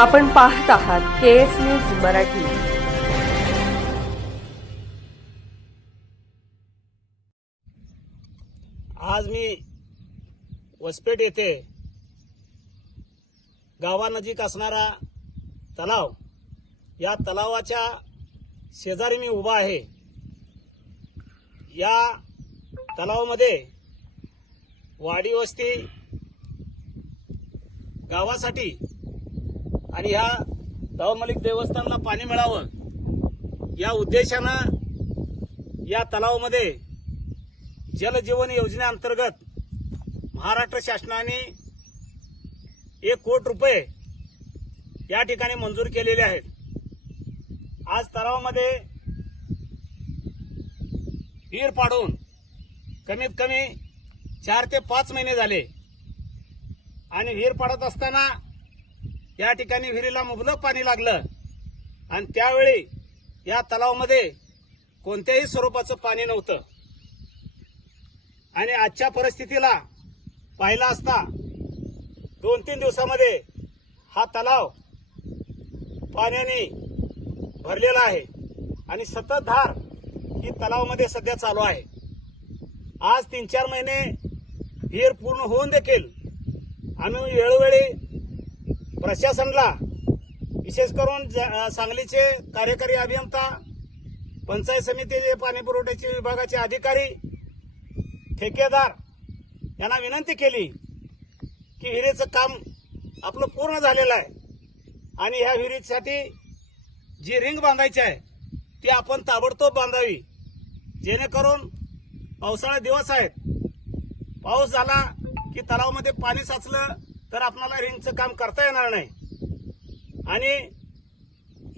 आपण पाहत आहात के एस न्यूज मराठी. आज मी वसपेठ येथे गावानजीक असणारा तलाव या तलावाच्या शेजारी मी उभा आहे. या तलावामध्ये वाडी वस्ती गावासाठी आणि ह्या दावमलिक देवस्थानला पाणी मिळावं या उद्देशानं या तलावामध्ये जलजीवन योजनेअंतर्गत महाराष्ट्र शासनाने एक कोट रुपये या ठिकाणी मंजूर केलेले आहेत. आज तलावामध्ये विहीर पाडून कमीत कमी चार ते पाच महिने झाले. आणि विहीर पाडत असताना या ठिकाणी विहिरीला मुबलक पाणी लागलं. आणि त्यावेळी या तलावामध्ये कोणत्याही स्वरूपाचं पाणी नव्हतं. आणि आजच्या परिस्थितीला पाहिला असता दोन तीन दिवसामध्ये हा तलाव पाण्याने भरलेला आहे. आणि सतत धार ही तलावामध्ये सध्या चालू आहे. आज तीन चार महिने विहीर पूर्ण होऊन देखील आम्ही वेळोवेळी प्रशासनाला विशेष करून सांगलीचे कार्यकारी अभियंता पंचायत समितीचे पाणी पुरवठ्याचे विभागाचे अधिकारी ठेकेदार यांना विनंती केली की विहिरीचं काम आपलं पूर्ण झालेलं आहे. आणि ह्या विहिरीसाठी जी रिंग बांधायची आहे ती आपण ताबडतोब बांधावी. जेणेकरून पावसाळा दिवस आहेत. पाऊस झाला की तलावामध्ये पाणी साचलं तर आपल्याला रिंगचं काम करता येणार नाही. आणि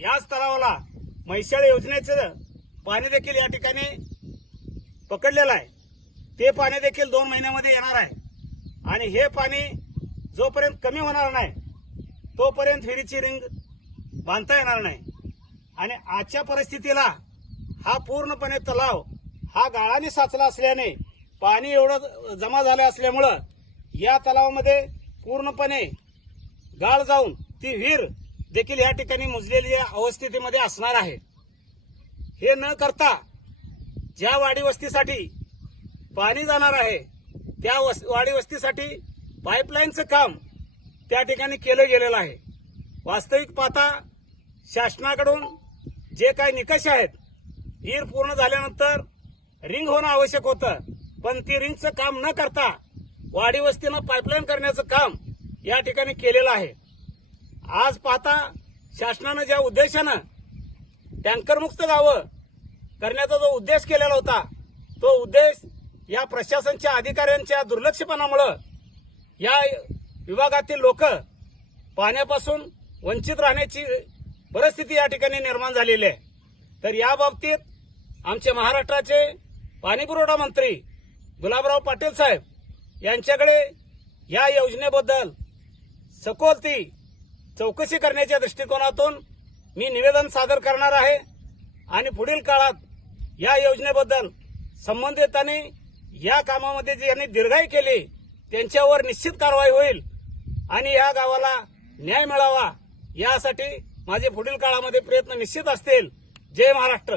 या तलावाला म्हैसाळ योजनेचं पाणी देखील या ठिकाणी पकडलेलं आहे. ते पाणी देखील दोन महिन्यामध्ये येणार आहे. आणि हे पाणी जोपर्यंत कमी होणार नाही तोपर्यंत विहिरीची रिंग बांधता येणार नाही. आणि आजच्या परिस्थितीला हा पूर्णपणे तलाव हा गाळाने साचला असल्याने पाणी एवढं जमा झालं असल्यामुळं या तलावामध्ये पूर्णपणे गाळ जाऊन ती विहीर देखील या ठिकाणी मुजलेली अवस्थितीमध्ये असणार आहे. हे न करता ज्या वाडी वस्तीसाठी पाणी जाणार आहे त्या वस- वाडी वस्तीसाठी पाईपलाईनचं काम त्या ठिकाणी केलं गेलेलं आहे. वास्तविक पाहता शासनाकडून जे काही निकष आहेत विहीर पूर्ण झाल्यानंतर रिंग होणं आवश्यक होतं पण ती रिंगचं काम न करता वाडी वस्तीनं पाईपलाईन करण्याचं काम या ठिकाणी केलेलं आहे. आज पाहता शासनानं ज्या उद्देशानं टँकरमुक्त गावं करण्याचा जो उद्देश केलेला होता तो उद्देश या प्रशासनच्या अधिकाऱ्यांच्या दुर्लक्षपणामुळं या विभागातील लोक पाण्यापासून वंचित राहण्याची परिस्थिती या ठिकाणी निर्माण झालेली आहे. तर या बाबतीत आमचे महाराष्ट्राचे पाणीपुरवठा मंत्री गुलाबराव पाटील साहेब यांच्याकडे या योजनेबद्दल सखोल ती चौकशी करण्याच्या दृष्टिकोनातून मी निवेदन सादर करणार आहे. आणि पुढील काळात या योजनेबद्दल संबंधितांनी या कामामध्ये जी यांनी दीर्घाई केली त्यांच्यावर निश्चित कारवाई होईल आणि या गावाला न्याय मिळावा यासाठी माझे पुढील काळामध्ये प्रयत्न निश्चित असतील. जय Maharashtra.